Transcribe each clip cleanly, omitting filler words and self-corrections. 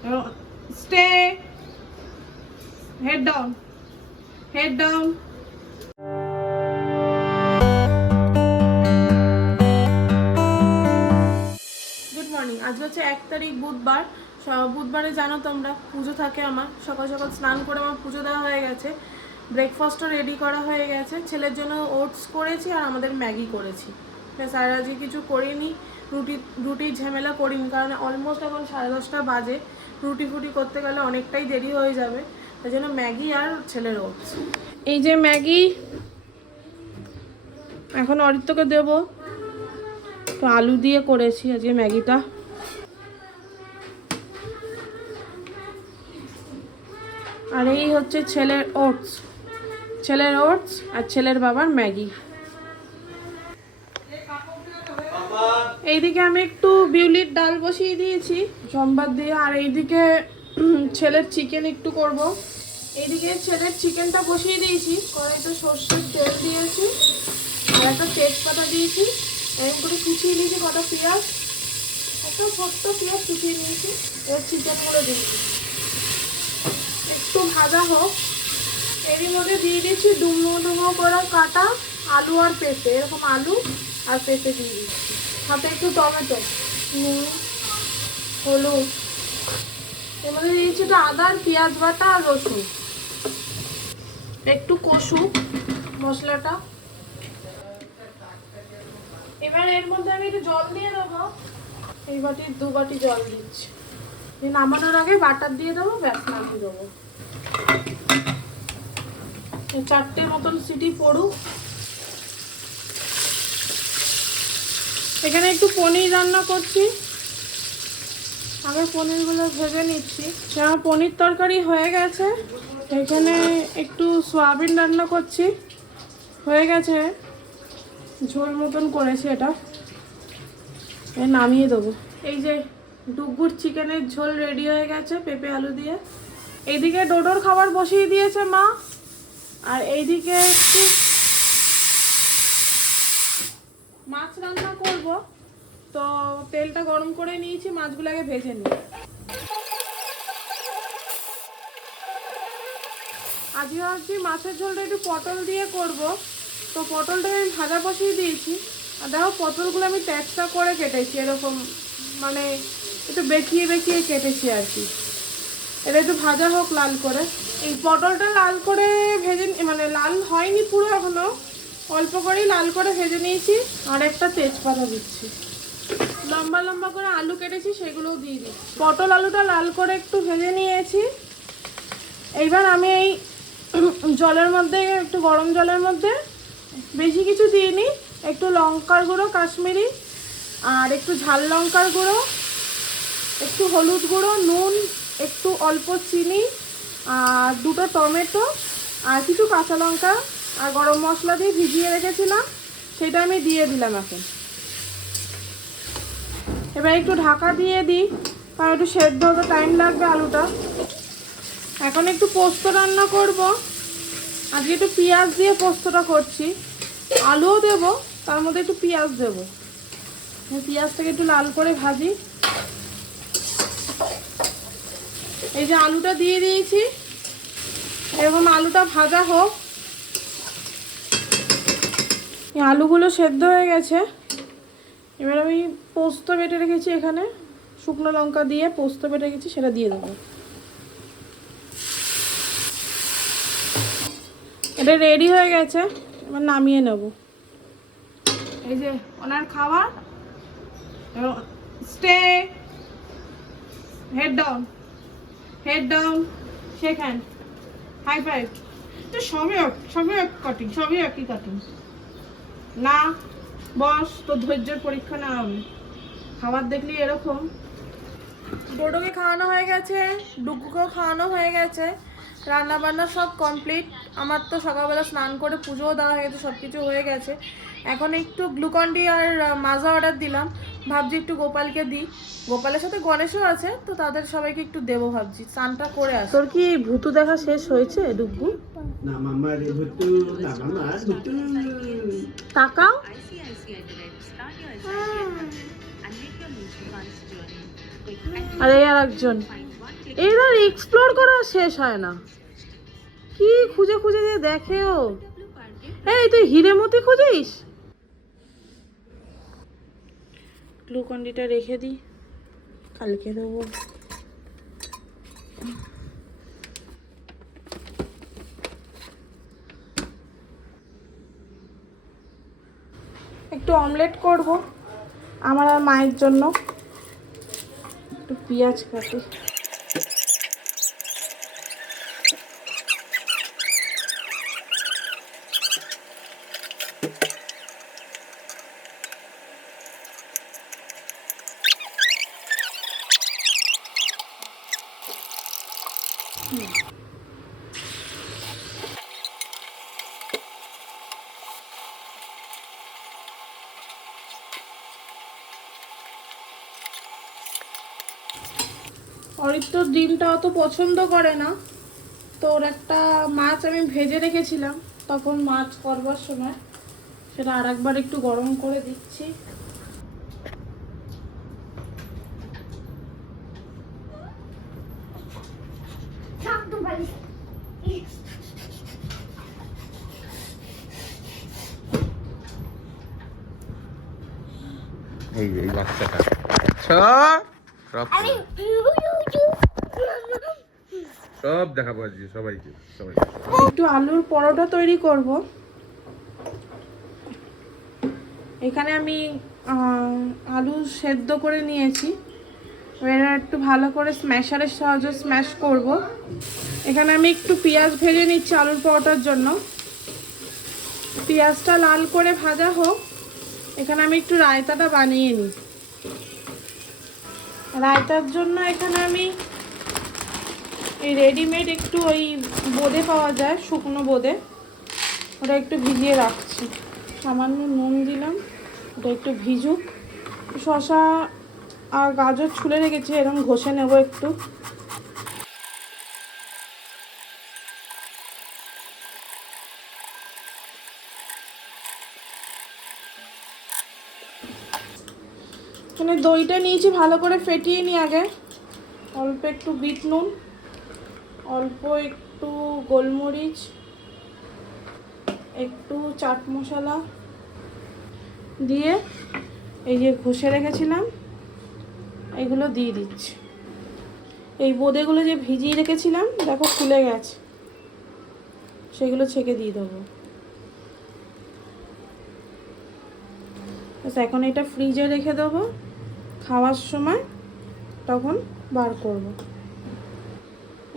Stay. Head down. Head down. Good morning. আজ হচ্ছে 1 তারিখ বুধবার। বুধবারে জানো তোমরা পুজো থাকে আমার। সকাল সকাল স্নান করে আমার পুজো দেওয়া হয়ে গেছে, ব্রেকফাস্টও রেডি করা হয়ে গেছে। ছেলের জন্য ওটস করেছি আর আমাদের ম্যাগি করেছি। ব্যাস, আর আজকে কিছু করিনি। রুটির ঝামেলা করিনি, কারণ অলমোস্ট এখন 10:30 বাজে। রুটি ফুটি করতে গেলে অনেকটাই দেরি হয়ে যাবে, তাই জন্য ম্যাগি আর ছেলের ওটস। এই যে ম্যাগি, এখন অরিত্রকে দেবো। তো আলু দিয়ে করেছি আজকে ম্যাগিটা। আর এই হচ্ছে ছেলের ওটস আর ছেলের বাবার ম্যাগি। এইদিকে আমি একটু বিউলির ডাল বসিয়ে দিয়েছি সম্বাদ দিয়ে, আর এইদিকে ছেলের চিকেন একটু করব। এইদিকে ছেলের চিকেনটা বসিয়ে দিয়েছি, কড়াইতে সর্ষের তেল দিয়েছি আর একটা তেজপাতা দিয়েছি। এরকম করে কুচিয়ে নিয়েছি কটা পেঁয়াজ, একটা ছোট্ট পেঁয়াজ কুচিয়ে নিয়েছি। এবার চিকেনগুলো দিয়েছি, একটু ভাজা হোক। এরই মধ্যে দিয়ে দিচ্ছি ডুমো ডুমো করে কাটা আলু আর পেঁপে। এরকম আলু আর পেঁপে দিয়ে দিচ্ছি, সাথে একটু টমেটো, নুন, হলুদ। এর মধ্যে দিয়ে দিচ্ছি একটু আদা আর পেঁয়াজ বাটা আর রসুন। একটু কষুক মশলাটা। এবার এর মধ্যে আমি একটু জল দিয়ে দেবো। এই বাটির 2 বাটি জল দিচ্ছি। নামানোর আগে বাটার দিয়ে দেবো, ব্যাস নামিয়ে দেবো। 4টে মতন সিটি পড়ুক। এখানে একটু পনির রান্না করছি, আগে পনিরগুলো ভেজে নিচ্ছি। আমার পনির তরকারি হয়ে গেছে। এখানে একটু সয়াবিন রান্না করছি, হয়ে গেছে, ঝোল মতন করেছি। এটা নামিয়ে দেবো। এই যে ডুগুর চিকেনের ঝোল রেডি হয়ে গেছে পেঁপে আলু দিয়ে। এইদিকে ডোডোর খাবার বসিয়ে দিয়েছে মা, আর এইদিকে একটু মাছ রান্না করব। তো তেলটা গরম করে নিয়েছি, মাছগুলো আগে ভেজে নিই। আজকে ভাবছি মাছের ঝোলটা একটু পটল দিয়ে করব। তো পটলটাকে আমি ভাজা বসিয়ে দিয়েছি। আর দেখো পটলগুলো আমি টেক্সটা করে কেটেছি, এরকম মানে একটু বেঁকিয়ে বেঁকিয়ে কেটেছি আর কি। এটা একটু ভাজা হোক লাল করে। এই পটলটা লাল করে ভেজে, মানে লাল হয়নি পুরো এখনো, অল্প করেই লাল করে ভেজে নিয়েছি। আর একটা তেজপাতা দিচ্ছি। লম্বা লম্বা করে আলু কেটেছি, সেগুলোও দিয়ে দিচ্ছি। পটল আলুটা লাল করে একটু ভেজে নিয়েছি। এইবার আমি এই জলের মধ্যে, একটু গরম জলের মধ্যে, বেশি কিছু দিইনি, একটু লঙ্কার গুঁড়ো কাশ্মীরি, আর একটু ঝাল লঙ্কার গুঁড়ো, একটু হলুদ গুঁড়ো, নুন, একটু অল্প চিনি, আর 2টো টমেটো, আর কিছু কাঁচা লঙ্কা আর গরম মশলা দিয়ে ভিজিয়ে রেখেছিলাম, সেটা আমি দিয়ে দিলাম এখন। এবার একটু ঢাকা দিয়ে দিই, কারণ একটু সেদ্ধ হতে টাইম লাগবে আলুটা। এখন একটু পোস্ত রান্না করব। আজকে একটু পেঁয়াজ দিয়ে পোস্তটা করছি, আলুও দেবো, তার মধ্যে একটু পেঁয়াজ দেবো। পেঁয়াজটাকে একটু লাল করে ভাজি। এই যে আলুটা দিয়ে দিয়েছি, এরকম আলুটা ভাজা হোক। এই আলুগুলো সেদ্ধ হয়ে গেছে। এবার আমি পোস্ত বেটে রেখেছি, এখানে শুকনো লঙ্কা দিয়ে পোস্ত বেটে রেখেছি, সেটা দিয়ে দেবো। এটা রেডি হয়ে গেছে, এবার নামিয়ে নেব। এই যে ওনার খাবার। Stay, head down, head down, shake hand, high five. তো সবই কাটিং, সবই একই কাটিং না। বস, তো ধৈর্যের পরীক্ষা না হবে। খাবার দেখলি এরকম। ডোডোকে খাওয়ানো হয়ে গেছে, ডুগুকেও খাওয়ানো হয়ে গেছে, রান্না বান্না সব কমপ্লিট। আমার তো সকালবেলা স্নান করে পুজোও দেওয়া হয়ে গেছে, সব কিছু হয়ে গেছে। এখন একটু গ্লুকন-ডি আর মাজা অর্ডার দিলাম, ভাবছি একটু গোপালকে দিই। গোপালের সাথে গণেশও আছে, তো তাদের সবাইকে একটু দেবো ভাবছি। স্নানটা করে আস। তোর কি ভুতু দেখা শেষ হয়েছে ডুগু? না মামা রে ভুতু, না মামা ভুতু। তাকাও। আরে আর একজন এরা এক্সপ্লোর করা শেষ হয় না, কি খুঁজে খুঁজে যে দেখে ও। এই তুই হিরেমতি খুঁজিস? গ্লুকন্ডিটা রেখে দিই, কালকে দেবো। একটু অমলেট করব আমার আর মায়ের জন্য। একটু পেঁয়াজ কাটি। অরিত তো ডিমটা অত পছন্দ করে না, তো ওর একটা মাছ আমি ভেজে রেখেছিলাম তখন মাছ করবার সময়, সেটা আর একবার একটু গরম করে দিচ্ছি। এই বাচ্চাটা সব দেখাবো আজকে সবাইকে। একটু আলুর পরোটা তৈরি করব। এখানে আমি আলু সেদ্ধ করে নিয়েছি, এবার একটু ভালো করে স্ম্যাশারের সাহায্যে স্ম্যাশ করব। এখানে আমি একটু পেঁয়াজ ভেজে নিচ্ছি আলুর পরোটার জন্য। পেঁয়াজটা লাল করে ভাজা হোক, এখানে আমি একটু রায়তাটা বানিয়ে নিই। রায়তার জন্য এখানে আমি এই রেডিমেড একটু ওই বোঁদে পাওয়া যায়, শুকনো বোঁদে, ওটা একটু ভিজিয়ে রাখছি। সামান্য নুন দিলাম, ওটা একটু ভিজুক। শসা আর গাজর ছুলে রেখেছি, এরকম ঘষে নেব একটু। এখানে দইটা নিয়েছি, ভালো করে ফেটিয়ে নিই আগে। অল্প একটু বিট নুন, অল্প একটু গোলমরিচ, একটু চাট মশলা দিয়ে এই যে ঘষে রেখেছিলাম এগুলো দিয়ে দিচ্ছি। এই বোঁদেগুলো যে ভিজিয়ে রেখেছিলাম দেখো ফুলে গেছে, সেগুলো ছেঁকে দিয়ে দেবো। এখন এটা ফ্রিজে রেখে দেবো, খাওয়ার সময় তখন বার করব।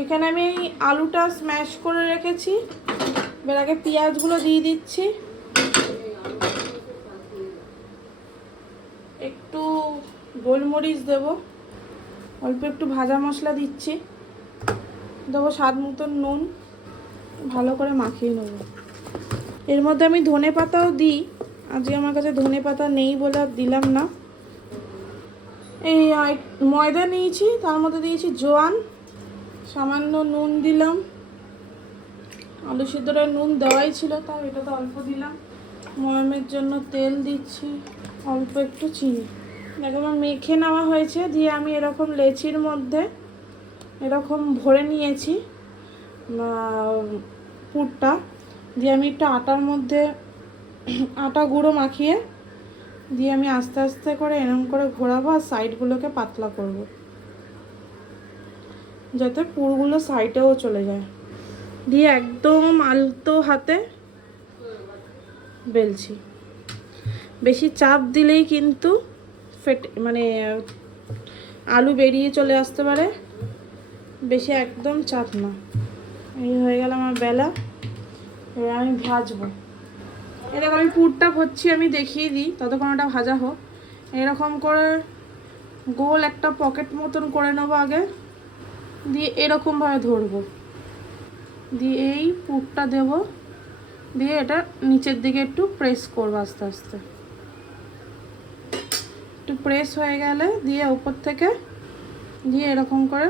এখানে আমি এই আলুটা স্ম্যাশ করে রেখেছি, এবার আগে পেঁয়াজগুলো দিয়ে দিচ্ছি। একটু গোলমরিচ দেব, অল্প একটু ভাজা মশলা দিচ্ছি, দেবো স্বাদ মতন নুন, ভালো করে মাখিয়ে নেব। এর মধ্যে আমি ধনে পাতাও দিই, আজকে আমার কাছে ধনে পাতা নেই বলে আর দিলাম না। এই ময়দা নিয়েছি, তার মধ্যে দিয়েছি জোয়ান, সামান্য নুন দিলাম। আলু সিদ্ধটা নুন দেওয়াই ছিল, তাই এটাতে অল্প দিলাম। ময়ামের জন্য তেল দিচ্ছি, অল্প একটু চিনি। দেখো আমার মেখে নেওয়া হয়েছে, দিয়ে আমি এরকম লেচির মধ্যে এরকম ভরে নিয়েছি পুরটা। দিয়ে আমি একটু আটার মধ্যে আটা গুঁড়ো মাখিয়ে দিয়ে আমি আস্তে আস্তে করে এরকম করে ঘোরাবো, আর সাইডগুলোকে পাতলা করব যাতে পুরগুলো সাইডেও চলে যায়। দিয়ে একদম আলতো হাতে বেলছি। বেশি চাপ দিলেই কিন্তু মানে আলু বেরিয়ে চলে আসতে পারে, বেশি একদম চাপ না। এই হয়ে গেল আমার বেলা, এবার আমি ভাজবো। এরকম আমি পুরটা ভরছি, আমি দেখিয়ে দিই, ততক্ষণ ওটা ভাজা হোক। এরকম করে গোল একটা পকেট মতন করে নেবো আগে, দিয়ে এরকমভাবে ধরবো, দিয়ে এই পুরটা দেব, দিয়ে এটা নিচের দিকে একটু প্রেস করবো আস্তে আস্তে। একটু প্রেস হয়ে গেলে দিয়ে উপর থেকে দিয়ে এরকম করে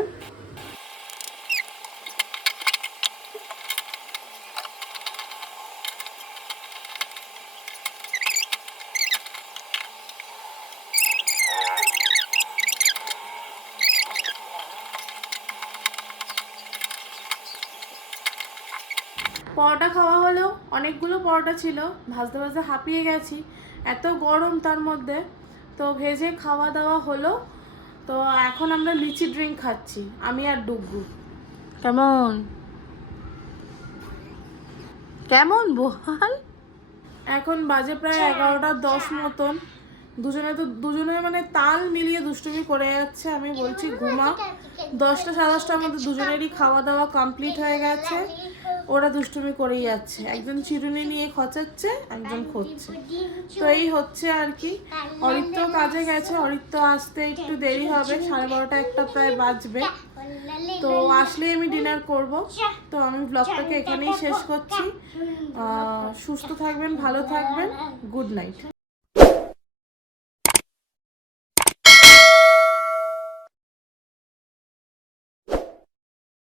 পরোটা খাওয়া হলো, অনেকগুলো পরোটা ছিল, ভাজতে ভাজতে হাঁপিয়ে গেছি, এত গরম তার মধ্যে। তো ভেজে খাওয়া দাওয়া হলো। তো এখন আমরা লিচি ড্রিঙ্ক খাচ্ছি, আমি আর ডুগু। কেমন কেমন বল? এখন বাজে প্রায় 11:10 মতন। দুজনে মানে তাল মিলিয়ে দুষ্টুমি করে যাচ্ছে। আমি বলছি ঘুমা, 10টা 10:30টার মধ্যে দুজনেরই খাওয়া দাওয়া কমপ্লিট হয়ে গেছে। ওরা দুষ্টুমি করেই যাচ্ছে, একজন চিরুনি নিয়ে খচাচ্ছে, একজন খুঁজছে। তো এই হচ্ছে আর কি। অরিত্র কাজে গেছে, অরিত্র আসতে একটু দেরি হবে, 12:30 1টা প্রায় বাজবে। তো আসলেই আমি ডিনার করব। তো আমি ব্লগটাকে এখানেই শেষ করছি। সুস্থ থাকবেন, ভালো থাকবেন, গুড নাইট।